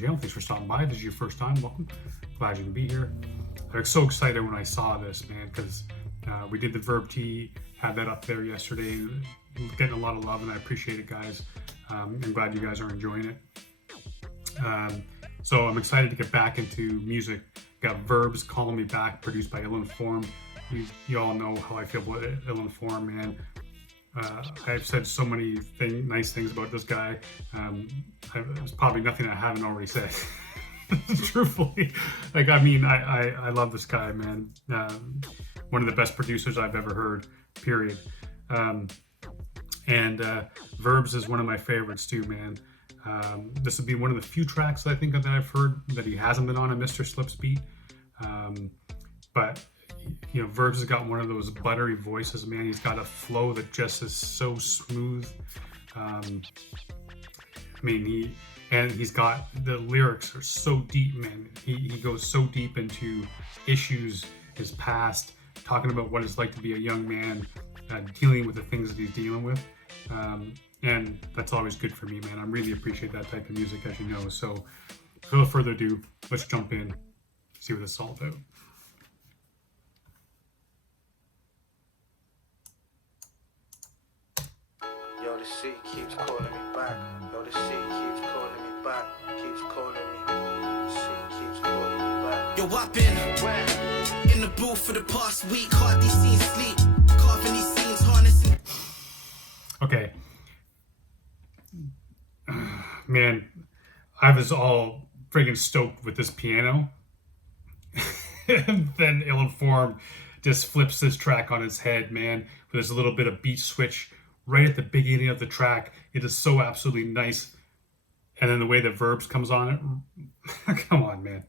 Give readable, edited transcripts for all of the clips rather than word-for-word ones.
channel. Thanks for stopping by. If this is your first time, welcome. Glad you can be here. I was so excited when I saw this, man, because we did the Verbz, had that up there yesterday, getting a lot of love, and I appreciate it, guys. I'm glad you guys are enjoying it. So I'm excited to get back into music. Got Verbz, Calling Me Back, produced by Illinformed. You all know how I feel about Illinformed, man. I've said so many nice things about this guy. There's probably nothing I haven't already said. Truthfully, like, I mean, I love this guy, man. One of the best producers I've ever heard, period. Verbz is one of my favorites too, man. This would be one of the few tracks I think that I've heard that he hasn't been on a Mr. Slips beat. But you know, Verbz has got one of those buttery voices, man. He's got a flow that just is so smooth. I mean, he's got, the lyrics are so deep, man. He goes so deep into issues, his past, talking about what it's like to be a young man, dealing with the things that he's dealing with. And that's always good for me, man. I really appreciate that type of music, as you know. So without further ado, let's jump in, see what this is all about. Yo, the city keeps calling me back. Yo, the city keeps calling me back. Keeps calling me. The city keeps calling me back. Yo, I've been in the booth for the past week. Hardly seen sleep. Carving these scenes, harnessing. Okay. Man, I was all friggin' stoked with this piano. And then Illinformed just flips this track on its head, man. There's a little bit of beat switch right at the beginning of the track. It is so absolutely nice. And then the way the Verbz comes on it, come on, man.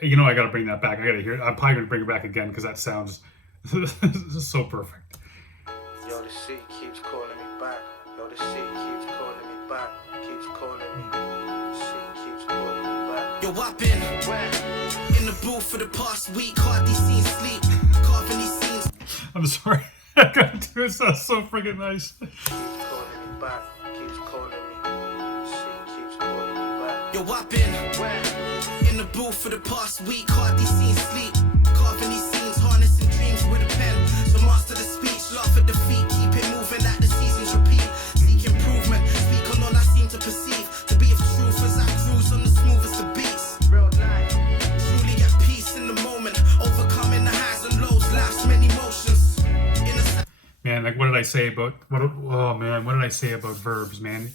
You know, I gotta bring that back. I gotta hear it. I'm probably gonna bring it back again because that sounds so perfect. Yo, the city keeps calling me back. Yo, the city keeps calling me back. Keeps calling me. The city keeps calling me back. Yo, I've been in the booth for the past week. Hardly seen sleep. Carving these scenes. I'm sorry. I gotta do it. That's so friggin' nice. Keeps calling me back. Keeps calling me. The city keeps calling me back. Yo, I've been in the booth for the past week. Hardly seen sleep. Carving these scenes, harnessing dreams with a pen. So master the speech, laugh at defeat, keep it moving like the seasons repeat. Seek improvement, speak on all I seem to perceive. To be of truth as I cruise on the smoothest of beats. Real life. Truly get peace in the moment, overcoming the highs and lows, life's many motions. Man, like, what did I say about what did I say about Verbz, man?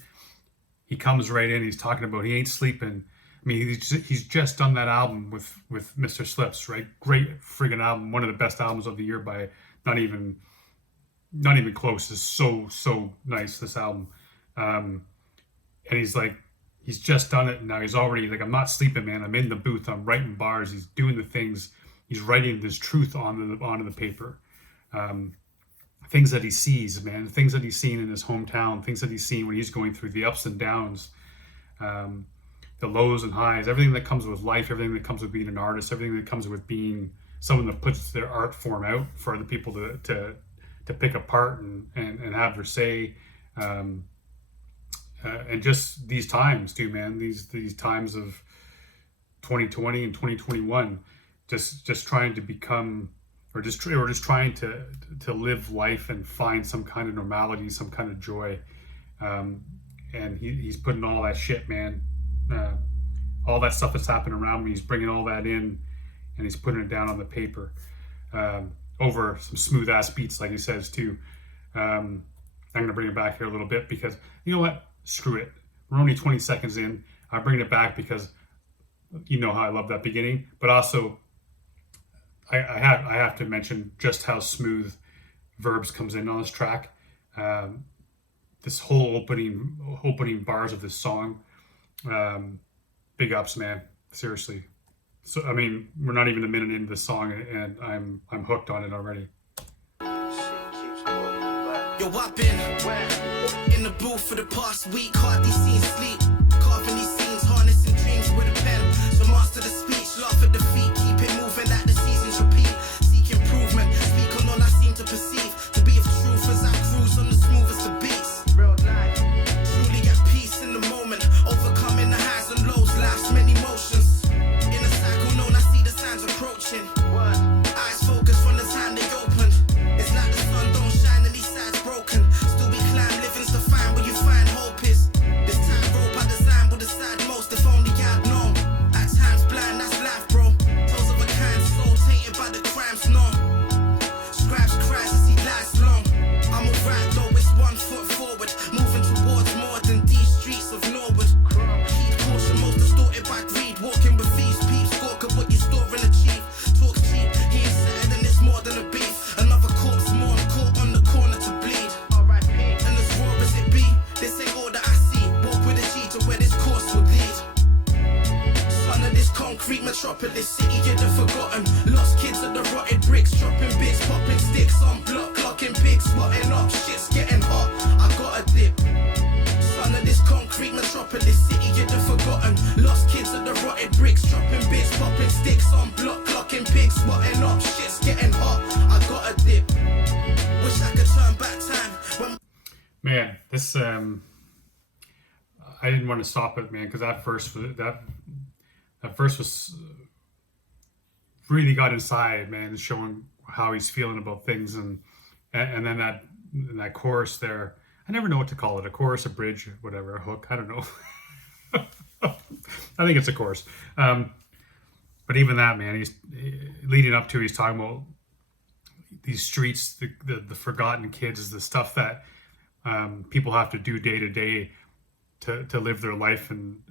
He comes right in. He's talking about he ain't sleeping. I mean, he's just done that album with Mr. Slips, right? Great friggin' album, one of the best albums of the year by not even close. It's so nice, this album. And he's like, he's just done it, and now he's already like, I'm not sleeping, man. I'm in the booth. I'm writing bars. He's doing the things. He's writing this truth onto the paper. Things that he sees, man, things that he's seen in his hometown, things that he's seen when he's going through the ups and downs, the lows and highs, everything that comes with life, everything that comes with being an artist, everything that comes with being someone that puts their art form out for other people to pick apart and have their say, and just these times too, man, these times of 2020 and 2021, just trying to become, or just trying to live life and find some kind of normality, some kind of joy. And he's putting all that shit, man. All that stuff that's happening around me, he's bringing all that in, and he's putting it down on the paper, over some smooth ass beats, like he says too. I'm gonna bring it back here a little bit because, you know what? Screw it. We're only 20 seconds in. I'm bringing it back because you know how I love that beginning, but also I have to mention just how smooth Verbz comes in on this track. This whole opening bars of this song, big ups, man. Seriously. So I mean, we're not even a minute into the song, and I'm hooked on it already. Yo, I've been in the booth for the past week. Hardly seen sleep. Carving these scenes, harnessing dreams with a pen. So master the speech, laugh at defeat, keep it moving like the seasons repeat. Seek improvement, speak on all I seem to perceive. To be of truth as I cruise on the smoothest of beats. Real life. Truly get peace in the moment, overcoming the highs and lows. Life concrete metropolis, city of the forgotten. Lost kids at the rotted bricks, dropping bits, popping sticks on block, clocking pigs, spotting up, shit's getting hot. I got a dip. Son of this concrete metropolis, city of the forgotten. Lost kids at the rotted bricks, dropping bits, popping sticks on block, clocking pigs, spotting up, shit's getting hot. I got a dip. Wish I could turn back time. Man, this I didn't want to stop it, man, because that verse was really got inside, man, showing how he's feeling about things, and then that chorus there. I never know what to call it, a chorus, a bridge, whatever, a hook. I don't know. I think it's a chorus. But even that, man, he's leading up to. He's talking about these streets, the forgotten kids, the stuff that people have to do day to day to live their life, and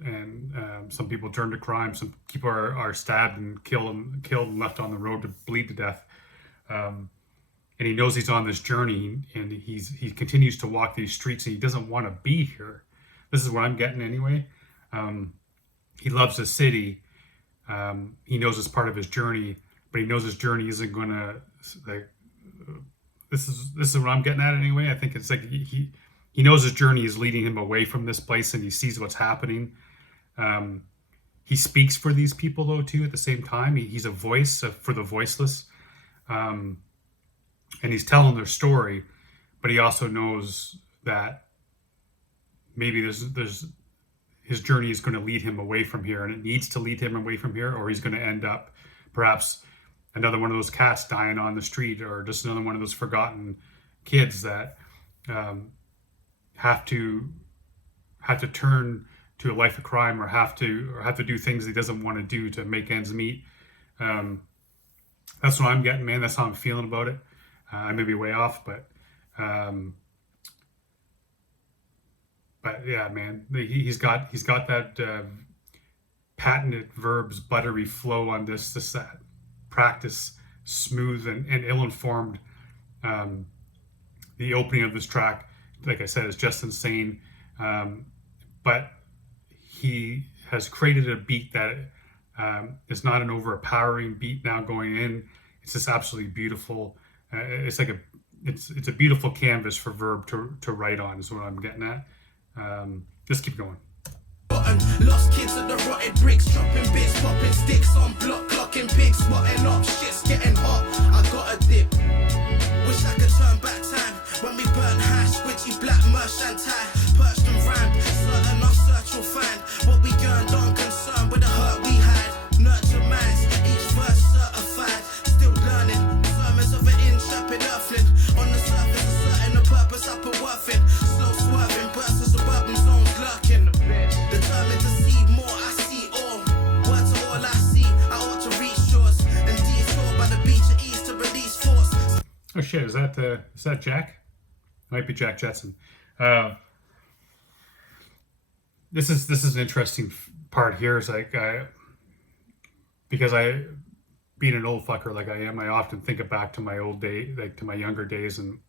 some people turn to crime, some people are stabbed and killed and left on the road to bleed to death, and he knows he's on this journey, and he continues to walk these streets, and he doesn't want to be here. This is what I'm getting anyway. He loves the city. He knows it's part of his journey, but he knows his journey isn't gonna, like, this is what I'm getting at anyway. I think it's like he knows his journey is leading him away from this place, and he sees what's happening. He speaks for these people though too at the same time. He's a voice for the voiceless, and he's telling their story, but he also knows that maybe there's his journey is going to lead him away from here, and it needs to lead him away from here, or he's going to end up perhaps another one of those cats dying on the street, or just another one of those forgotten kids that have to turn to a life of crime, or have to do things he doesn't want to do to make ends meet. That's what I'm getting, man. That's how I'm feeling about it. I may be way off, but yeah, man, he's got that patented Verbz buttery flow on this that practice, smooth and ill-informed. The opening of this track, like I said, is just insane. But he has created a beat that is not an overpowering beat now going in. It's just absolutely beautiful. It's like it's a beautiful canvas for Verb to write on, is what I'm getting at. Just keep going. Lost kids at the rotted bricks, dropping bits, popping sticks on block, clocking pigs, spotting up, shit's getting hot. I got a dip. Wish I could turn back time when we burnt hash, squidgy black merchantile, perched and rhymed. Certain our search will find what we yearned on, concerned with the hurt we had. Nurture minds, each verse certified, still learning. Sermons of an intrepid earthling. On the surface, asserting the purpose I put worth in. Slow swerving, bursts of suburban zones lurking. Determined to see more, I see all. Words are all I see. I ought to reach shores and detour by the beach at ease to release force. Oh shit! Is that Jack? Might be Jack Jetson. This is an interesting part here. Is like because I, being an old fucker like I am, I often think back to my old day, like to my younger days, and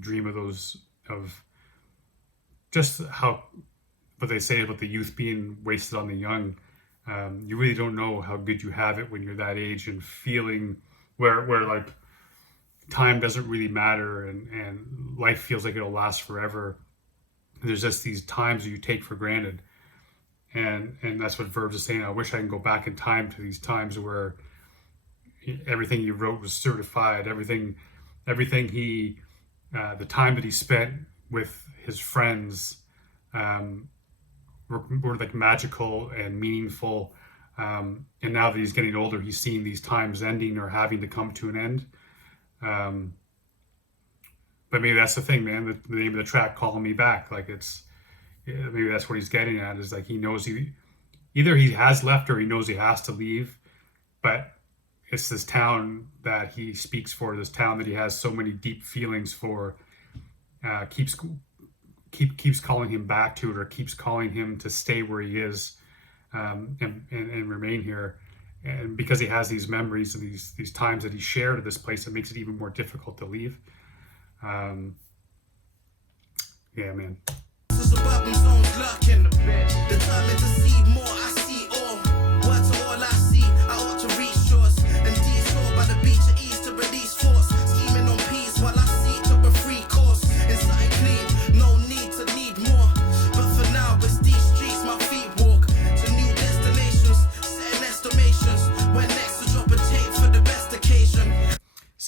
dream of those, of just how, what they say about the youth being wasted on the young. You really don't know how good you have it when you're that age, and feeling where like time doesn't really matter, and life feels like it'll last forever. There's just these times that you take for granted, and that's what Verbz is saying. I wish I can go back in time to these times where everything he wrote was certified, everything he the time that he spent with his friends were like magical and meaningful, and now that he's getting older, he's seeing these times ending or having to come to an end. But maybe that's the thing, man. The name of the track, "Calling Me Back," like maybe that's what he's getting at, is like he knows either he has left or he knows he has to leave, but it's this town that he speaks for, this town that he has so many deep feelings for, keeps calling him back to it, or keeps calling him to stay where he is, and remain here. And because he has these memories and these times that he shared at this place, it makes it even more difficult to leave. Yeah, man. Suburban zones lurking. Determined to see more, I see all. Words are all I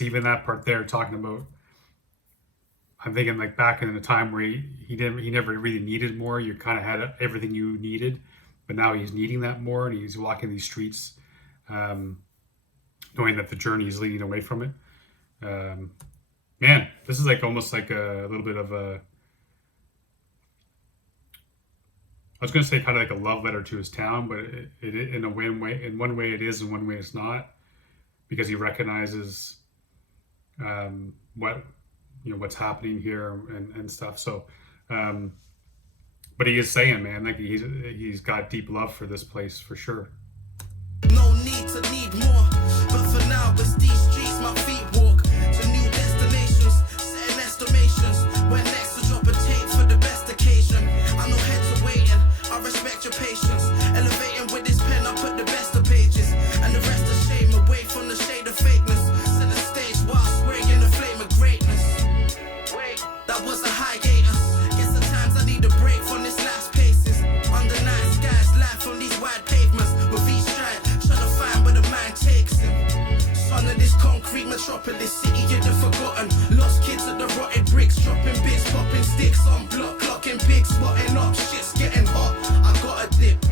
So even that part there, talking about, I'm thinking like back in a time where he never really needed more. You kind of had everything you needed, but now he's needing that more, and he's walking these streets, knowing that the journey is leading away from it. Man, this is like almost like a little bit of a, I was going to say kind of like a love letter to his town, but it in one way it is, in one way it's not, because he recognizes what's happening here and stuff. So, but he is saying, man, like he's got deep love for this place for sure. No need to need more, but for now it's these streets my feet walk to new destinations, setting estimations. When next to drop a tape for the best occasion. I know heads are waiting, I respect your patience. Elevating with this pen, I put the best of pages, and the rest of shame away from the shade of fakeness. Set the stage while spraying the flame of greatness. Wait, that was a hiatus. Guess at times I need a break from this last paces. Under night skies, life on these wide pavements. With each stride, trying to find where the man takes him. Son of this concrete metropolis, city of the forgotten. Lost kids at the rotted bricks, dropping bits, popping sticks on block, clocking pigs, spotting up. Shit's getting hot, I got a dip.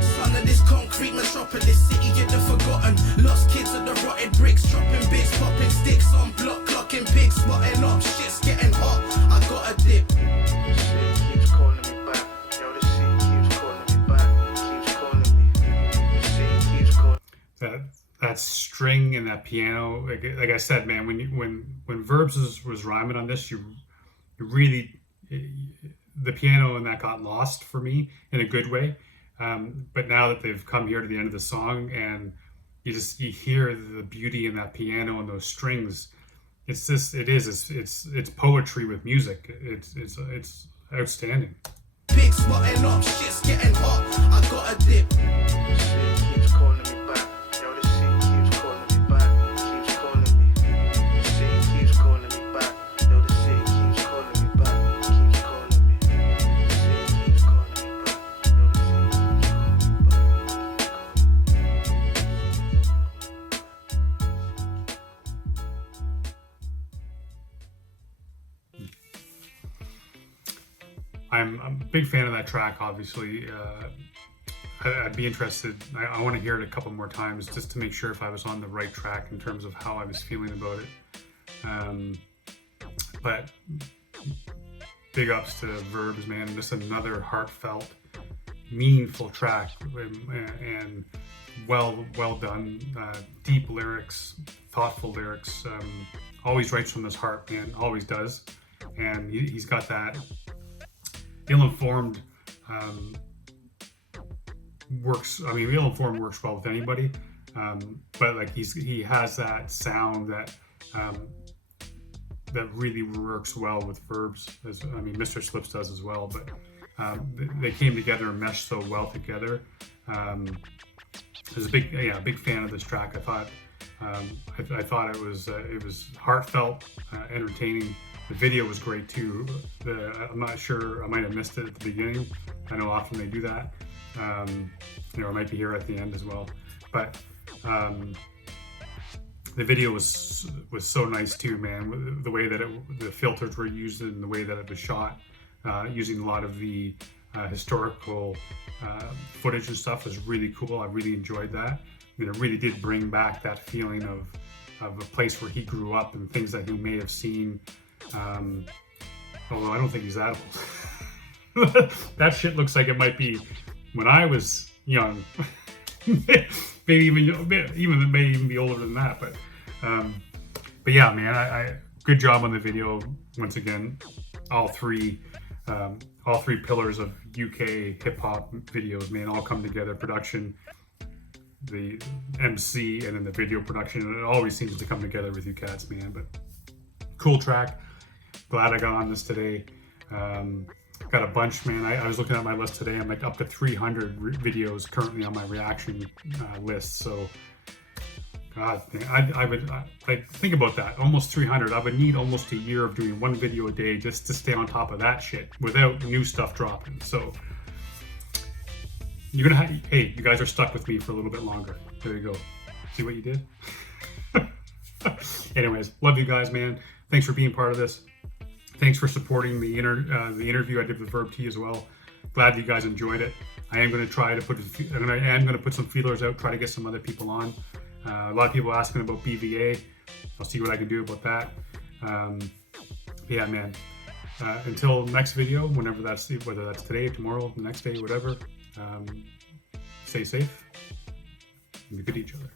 Son of this concrete metropolis, city of the forgotten. Lost kids at the rotted bricks, dropping bits, popping sticks on block, clocking pigs, spotting up. Shit's getting hot, I got a dip. City keeps calling me back. Yo, the city keeps calling me back. Keeps calling me. The city keeps calling. That string and that piano, like I said, man, when Verbz was rhyming on this, you really, the piano and that got lost for me in a good way. But now that they've come here to the end of the song, and you hear the beauty in that piano and those strings, it's poetry with music. It's outstanding. Pigs, spotting up. Shit's getting hot, I got a dip. The city keeps calling me back. Yo, the city keeps calling me back. Keeps calling me. The city keeps calling me back. Yo, the city keeps calling me back. Keeps calling me. The city keeps calling me back. Yo, the city keeps calling me I'm a big fan of that track, obviously. I'd be interested. I want to hear it a couple more times just to make sure if I was on the right track in terms of how I was feeling about it. But big ups to Verbz, man. Just another heartfelt, meaningful track, and well done. Deep lyrics, thoughtful lyrics. Always writes from his heart, man. Always does. And he's got that. Illinformed works. I mean, Illinformed works well with anybody, but like he has that sound that really works well with Verbz. Mr. Slips does as well, but they came together and meshed so well together. I was a big fan of this track. I thought it was heartfelt, entertaining. The video was great too. I'm not sure, I might have missed it at the beginning. I know often they do that. It might be here at the end as well. But the video was so nice too, man. The way that the filters were used and the way that it was shot, using a lot of the historical footage and stuff was really cool. I really enjoyed that. It really did bring back that feeling of a place where he grew up and things that he may have seen. Although I don't think he's that old. That shit looks like it might be when I was young. Maybe even be older than that. But yeah, man, I good job on the video. Once again, all three pillars of UK hip hop videos, man, all come together. Production, the MC, and then the video production. And it always seems to come together with you cats, man. But cool track. Glad I got on this today. Got a bunch, man. I was looking at my list today. I'm like up to 300 videos currently on my reaction list. So, God, I would like think about that. Almost 300. I would need almost a year of doing one video a day just to stay on top of that shit without new stuff dropping. So, you're gonna have. Hey, you guys are stuck with me for a little bit longer. There you go. See what you did? Anyways, love you guys, man. Thanks for being part of this. Thanks for supporting the interview I did with Verbz as well. Glad you guys enjoyed it. I am going to try to put some feelers out, try to get some other people on. A lot of people asking about BVA. I'll see what I can do about that. Yeah, man. Until next video, whether that's today, tomorrow, the next day, whatever. Stay safe and be good to each other.